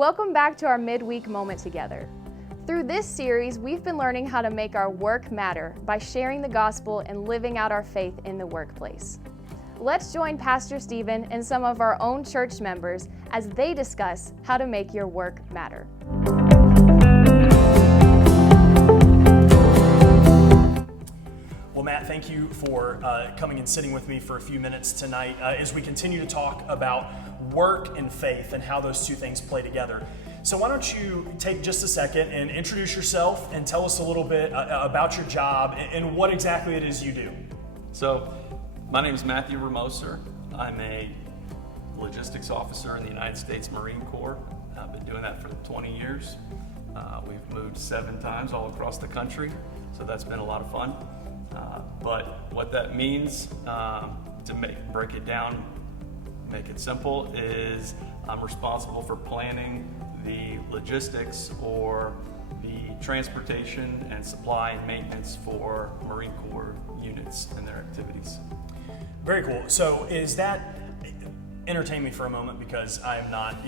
Welcome back to our midweek moment together. Through this series, we've been learning how to make our work matter by sharing the gospel and living out our faith in the workplace. Let's join Pastor Stephen and some of our own church members as they discuss how to make your work matter. Well, Matt, thank you for coming and sitting with me for a few minutes tonight as we continue to talk about work and faith and how those two things play together. So why don't you take just a second and introduce yourself and tell us a little bit about your job and what exactly it is you do. So, my name is Matthew Ramoser. I'm a logistics officer in the United States Marine Corps. I've been doing that for 20 years. We've moved 7 times all across the country, so that's been a lot of fun. But what that means, to break it down, make it simple, is I'm responsible for planning the logistics or the transportation and supply and maintenance for Marine Corps units and their activities. Very cool. So entertain me for a moment because I'm not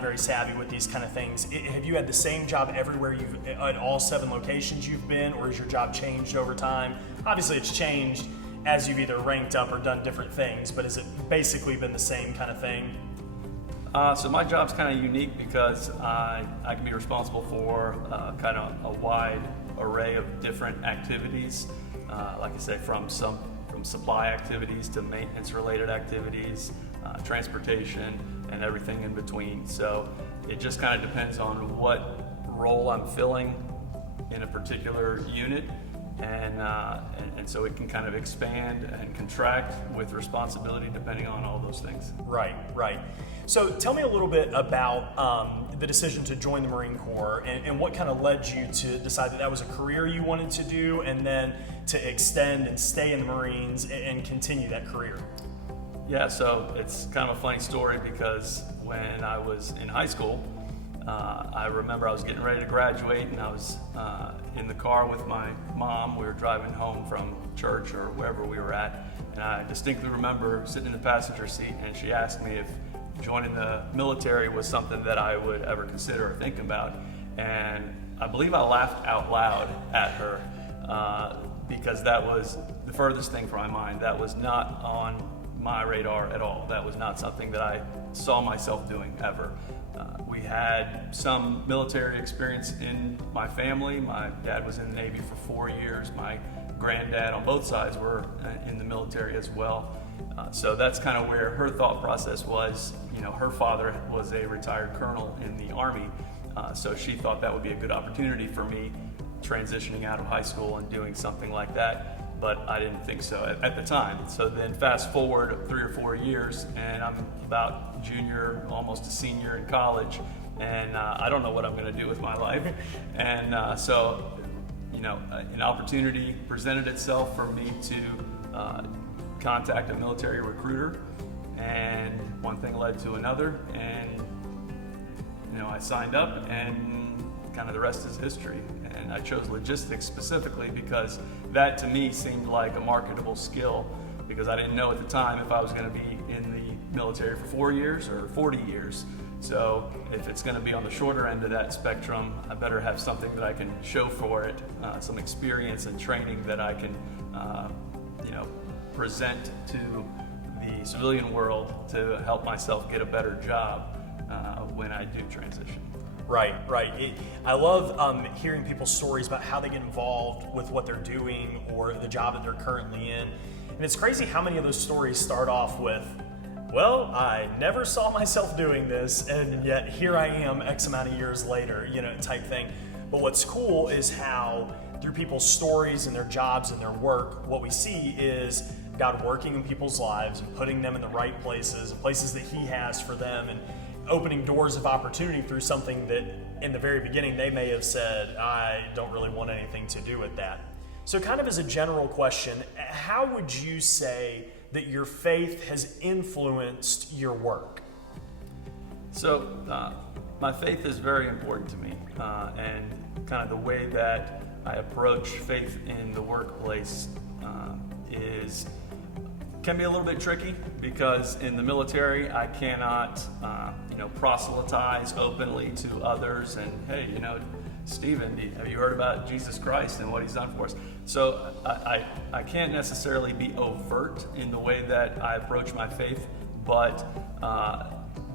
very savvy with these kind of things. Have you had the same job everywhere at all 7 locations you've been, or has your job changed over time? Obviously it's changed as you've either ranked up or done different things, but has it basically been the same kind of thing? So my job's kind of unique because I can be responsible for kind of a wide array of different activities. Like I say, from supply activities to maintenance related activities, transportation, and everything in between. So it just kind of depends on what role I'm filling in a particular unit. And so it can kind of expand and contract with responsibility depending on all those things. Right. So tell me a little bit about the decision to join the Marine Corps and what kind of led you to decide that was a career you wanted to do and then to extend and stay in the Marines and continue that career. Yeah, so it's kind of a funny story because when I was in high school, I remember I was getting ready to graduate and I was in the car with my mom. We were driving home from church or wherever we were at, and I distinctly remember sitting in the passenger seat and she asked me if joining the military was something that I would ever consider or think about. And I believe I laughed out loud at her because that was the furthest thing from my mind. That was not on my radar at all. That was not something that I saw myself doing ever. We had some military experience in my family. My dad was in the Navy for 4 years. My granddad on both sides were in the military as well. So that's kind of where her thought process was. You know, her father was a retired colonel in the Army, so she thought that would be a good opportunity for me transitioning out of high school and doing something like that, but I didn't think so at the time. So then fast forward 3 or 4 years, and I'm about junior, almost a senior in college, and I don't know what I'm going to do with my life. And so, an opportunity presented itself for me to contact a military recruiter, and one thing led to another, and I signed up, and kind of the rest is history. And I chose logistics specifically because that to me seemed like a marketable skill, because I didn't know at the time if I was going to be in the military for 4 years or 40 years. So if it's going to be on the shorter end of that spectrum, I better have something that I can show for it, some experience and training that I can present to the civilian world to help myself get a better job when I do transition. Right. I love hearing people's stories about how they get involved with what they're doing or the job that they're currently in. And it's crazy how many of those stories start off with, well, I never saw myself doing this, and yet here I am X amount of years later, type thing. But what's cool is how through people's stories and their jobs and their work, what we see is God working in people's lives and putting them in the right places that He has for them, and opening doors of opportunity through something that in the very beginning they may have said, I don't really want anything to do with that. So kind of as a general question, how would you say that your faith has influenced your work? So my faith is very important to me, and kind of the way that I approach faith in the workplace is can be a little bit tricky because in the military I cannot, proselytize openly to others and, hey, Stephen, have you heard about Jesus Christ and what he's done for us? So I can't necessarily be overt in the way that I approach my faith, but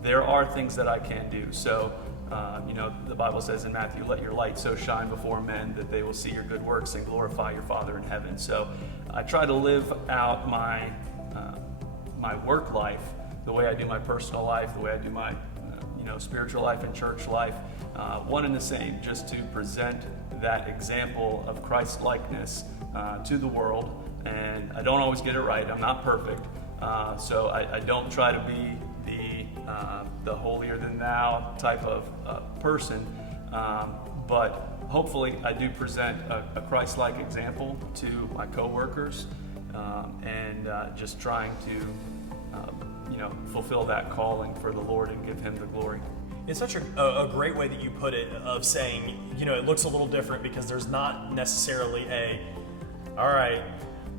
there are things that I can do. So, the Bible says in Matthew, let your light so shine before men that they will see your good works and glorify your Father in heaven. So I try to live out my work life the way I do my personal life, the way I do my spiritual life and church life, one and the same, just to present that example of Christ-likeness to the world. And I don't always get it right. I'm not perfect. So I don't try to be the holier than thou type of person. But hopefully I do present a Christ-like example to my coworkers, and just trying to fulfill that calling for the Lord and give him the glory. It's such a great way that you put it, of saying, it looks a little different because there's not necessarily all right,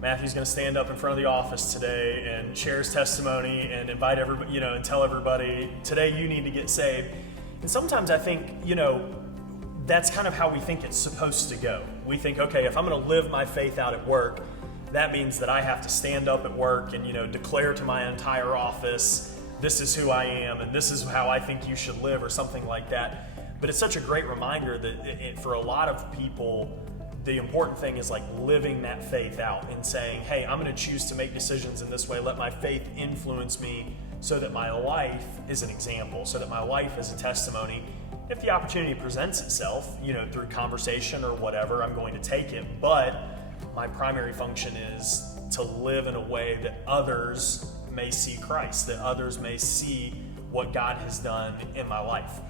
Matthew's going to stand up in front of the office today and share his testimony and invite everybody, and tell everybody, today you need to get saved. And sometimes I think, that's kind of how we think it's supposed to go. We think, okay, if I'm going to live my faith out at work, that means that I have to stand up at work and, declare to my entire office, this is who I am and this is how I think you should live, or something like that. But it's such a great reminder that for a lot of people, the important thing is like living that faith out and saying, hey, I'm going to choose to make decisions in this way. Let my faith influence me so that my life is an example, so that my life is a testimony. If the opportunity presents itself, through conversation or whatever, I'm going to take it. But my primary function is to live in a way that others may see Christ, that others may see what God has done in my life.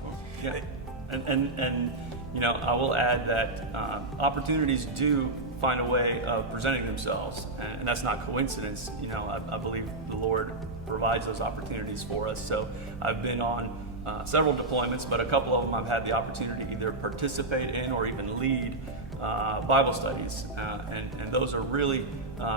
Yeah. And I will add that opportunities do find a way of presenting themselves, and that's not coincidence. I believe the Lord provides those opportunities for us. So I've been on several deployments, but a couple of them I've had the opportunity to either participate in or even lead Bible studies, and those are really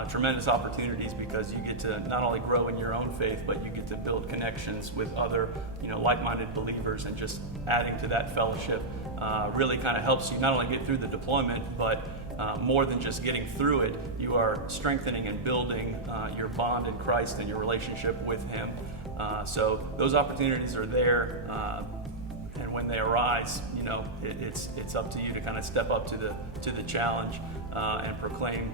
tremendous opportunities because you get to not only grow in your own faith, but you get to build connections with other like-minded believers, and just adding to that fellowship really kind of helps you not only get through the deployment, but more than just getting through it, you are strengthening and building your bond in Christ and your relationship with him. So those opportunities are there, and when they arise, it's up to you to kind of step up to the challenge and proclaim,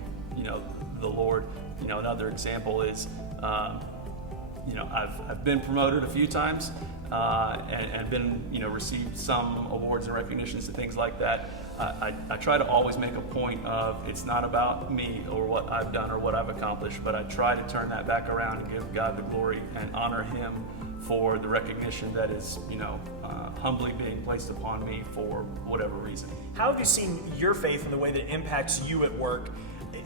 the Lord. Another example is, I've been promoted a few times and been, received some awards and recognitions and things like that. I try to always make a point of, it's not about me or what I've done or what I've accomplished, but I try to turn that back around and give God the glory and honor him for the recognition that is, humbly being placed upon me for whatever reason. How have you seen your faith and the way that it impacts you at work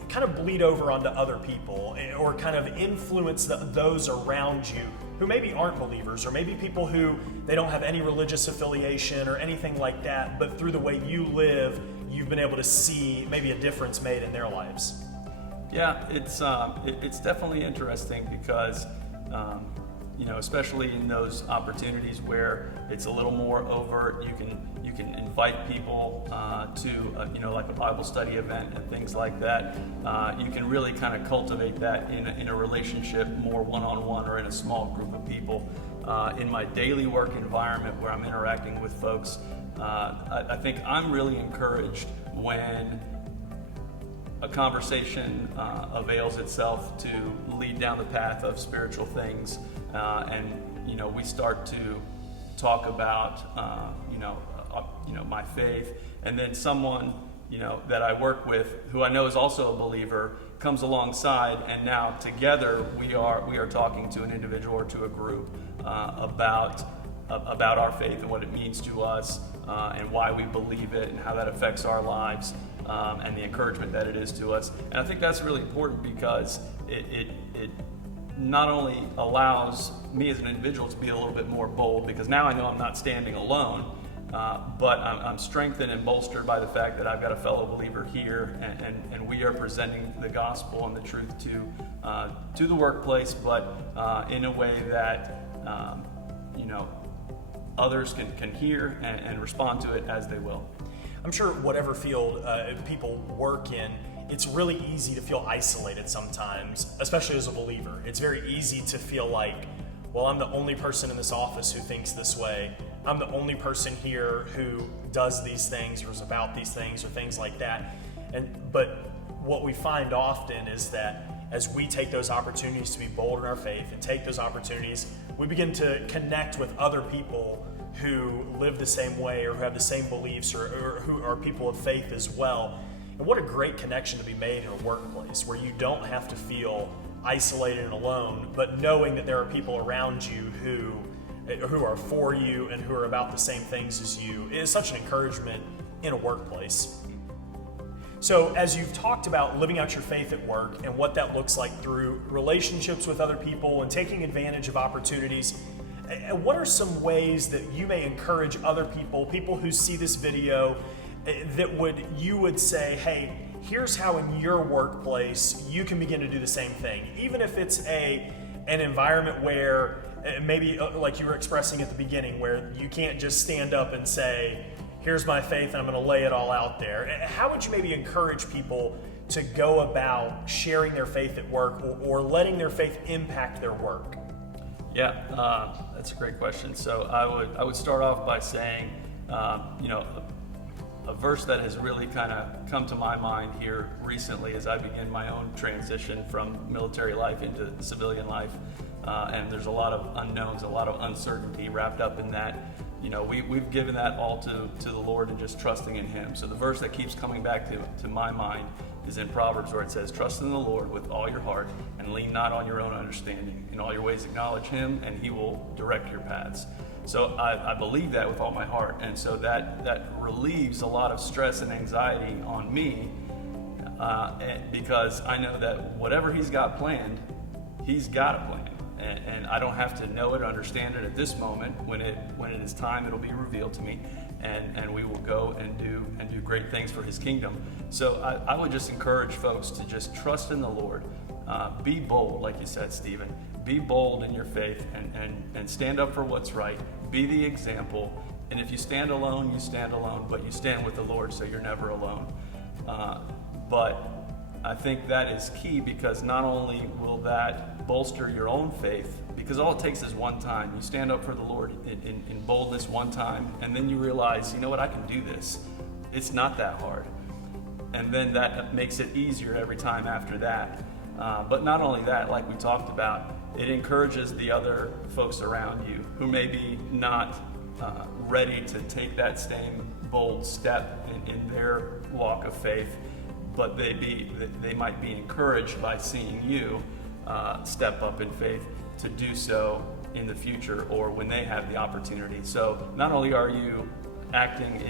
kind of bleed over onto other people, or kind of influence those around you who maybe aren't believers, or maybe people who they don't have any religious affiliation or anything like that, but through the way you live, you've been able to see maybe a difference made in their lives? Yeah, it's definitely interesting because especially in those opportunities where it's a little more overt, you can invite people to like a Bible study event and things like that. You can really kind of cultivate that in a relationship more one-on-one or in a small group of people. In my daily work environment where I'm interacting with folks, I think I'm really encouraged when a conversation avails itself to lead down the path of spiritual things, and we start to talk about my faith, and then someone that I work with who I know is also a believer comes alongside, and now together we are talking to an individual or to a group about our faith and what it means to us, and why we believe it and how that affects our lives, and the encouragement that it is to us. And I think that's really important because it not only allows me as an individual to be a little bit more bold, because now I know I'm not standing alone, but I'm strengthened and bolstered by the fact that I've got a fellow believer here, and we are presenting the gospel and the truth to to the workplace, but in a way that others can hear and respond to it as they will. I'm sure whatever field people work in, it's really easy to feel isolated sometimes, especially as a believer. It's very easy to feel like, well, I'm the only person in this office who thinks this way. I'm the only person here who does these things or is about these things or things like that. But what we find often is that as we take those opportunities to be bold in our faith and take those opportunities, we begin to connect with other people who live the same way or who have the same beliefs or who are people of faith as well. And what a great connection to be made in a workplace where you don't have to feel isolated and alone, but knowing that there are people around you who are for you and who are about the same things as you is such an encouragement in a workplace. So as you've talked about living out your faith at work and what that looks like through relationships with other people and taking advantage of opportunities, what are some ways that you may encourage other people who see this video, that you would say, hey, here's how in your workplace you can begin to do the same thing, even if it's an environment where maybe like you were expressing at the beginning, where you can't just stand up and say, here's my faith and I'm going to lay it all out there. How would you maybe encourage people to go about sharing their faith at work or letting their faith impact their work? Yeah, that's a great question. So I would start off by saying, a verse that has really kind of come to my mind here recently as I begin my own transition from military life into civilian life, and there's a lot of unknowns, a lot of uncertainty wrapped up in that. We've given that all to the Lord and just trusting in Him. So the verse that keeps coming back to my mind is in Proverbs, where it says, trust in the Lord with all your heart and lean not on your own understanding. In all your ways acknowledge Him and He will direct your paths. So I believe that with all my heart. And so that relieves a lot of stress and anxiety on me because I know that whatever He's got planned, He's got a plan. And I don't have to know it or understand it at this moment. When it is time, it'll be revealed to me, and we will go and do great things for His kingdom. So I would just encourage folks to just trust in the Lord. Be bold, like you said, Stephen. Be bold in your faith and stand up for what's right. Be the example. And if you stand alone, you stand alone, but you stand with the Lord, so you're never alone. But I think that is key, because not only will that bolster your own faith, because all it takes is one time. You stand up for the Lord in boldness one time, and then you realize, you know what, I can do this. It's not that hard. And then that makes it easier every time after that. But not only that, like we talked about, it encourages the other folks around you who may be not ready to take that same bold step in their walk of faith, but they might be encouraged by seeing you step up in faith to do so in the future or when they have the opportunity. So not only are you acting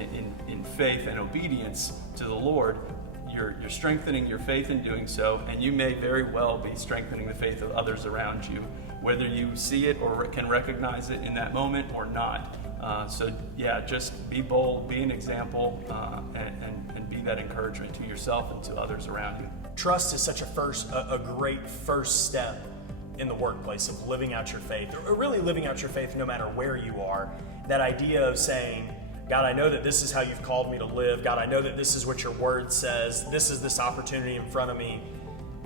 in faith and obedience to the Lord, you're strengthening your faith in doing so, and you may very well be strengthening the faith of others around you, whether you see it or can recognize it in that moment or not. So yeah, just be bold, be an example, and be that encouragement to yourself and to others around you. Trust is such a great first step in the workplace of living out your faith, or really living out your faith no matter where you are. That idea of saying, God, I know that this is how you've called me to live. God, I know that this is what your word says. This is this opportunity in front of me,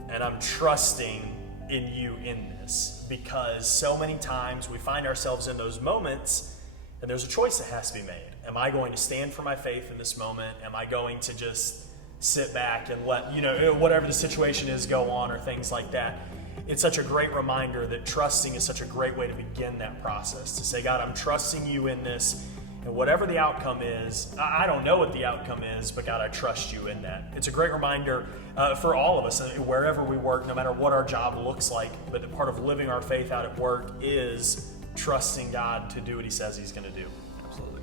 and I'm trusting in you in this. Because so many times we find ourselves in those moments, and there's a choice that has to be made. Am I going to stand for my faith in this moment? Am I going to just sit back and let, whatever the situation is go on, or things like that? It's such a great reminder that trusting is such a great way to begin that process. To say, God, I'm trusting you in this. And whatever the outcome is, I don't know what the outcome is, but God, I trust you in that. It's a great reminder for all of us, wherever we work, no matter what our job looks like, but part of living our faith out at work is trusting God to do what He says He's going to do. Absolutely.